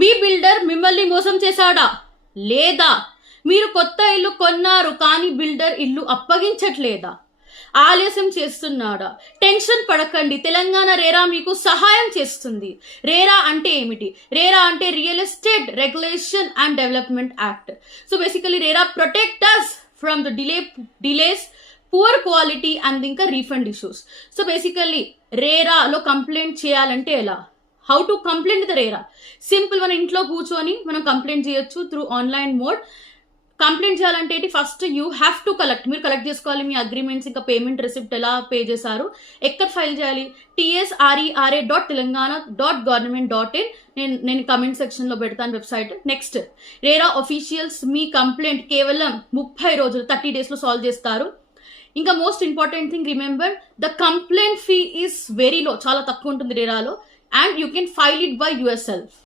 మీ builder మిమ్మల్ని మోసం చేశాడా? లేదా మీరు కొత్త ఇల్లు కొన్నారు కానీ బిల్డర్ ఇల్లు అప్పగించట్లేదా? ఆలస్యం చేస్తున్నాడా? టెన్షన్ పడకండి, తెలంగాణ రేరా మీకు సహాయం చేస్తుంది. రేరా అంటే ఏమిటి? రేరా అంటే real estate regulation and development act. So basically RERA protect us from the delays, poor quality and ఇంకా రీఫండ్ ఇష్యూస్. సో బేసికల్లీ రేరాలో కంప్లైంట్ చేయాలంటే ఎలా? How to complaint the RERA? Simple, మన ఇంట్లో కూర్చొని మనం కంప్లైంట్ చేయొచ్చు త్రూ ఆన్లైన్ మోడ్. కంప్లైంట్ చేయాలంటే first you have to collect, మీరు కలెక్ట్ చేసుకోవాలి మీ అగ్రిమెంట్స్, ఇంకా పేమెంట్ రిసిప్ట్ ఎలా పే చేశారు, ఎక్కడ ఫైల్ చేయాలి, tsrera.telangana.government.in. నేను కమెంట్ సెక్షన్ లో పెడతాను వెబ్సైట్. నెక్స్ట్, రేరా అఫీషియల్స్ మీ కంప్లైంట్ కేవలం 30 రోజులు 30 days లో సాల్వ్ చేస్తారు. ఇంకా most important thing, remember the complaint fee is very low, చాలా తక్కువ ఉంటుంది రేరాలో, and you can file it by your self.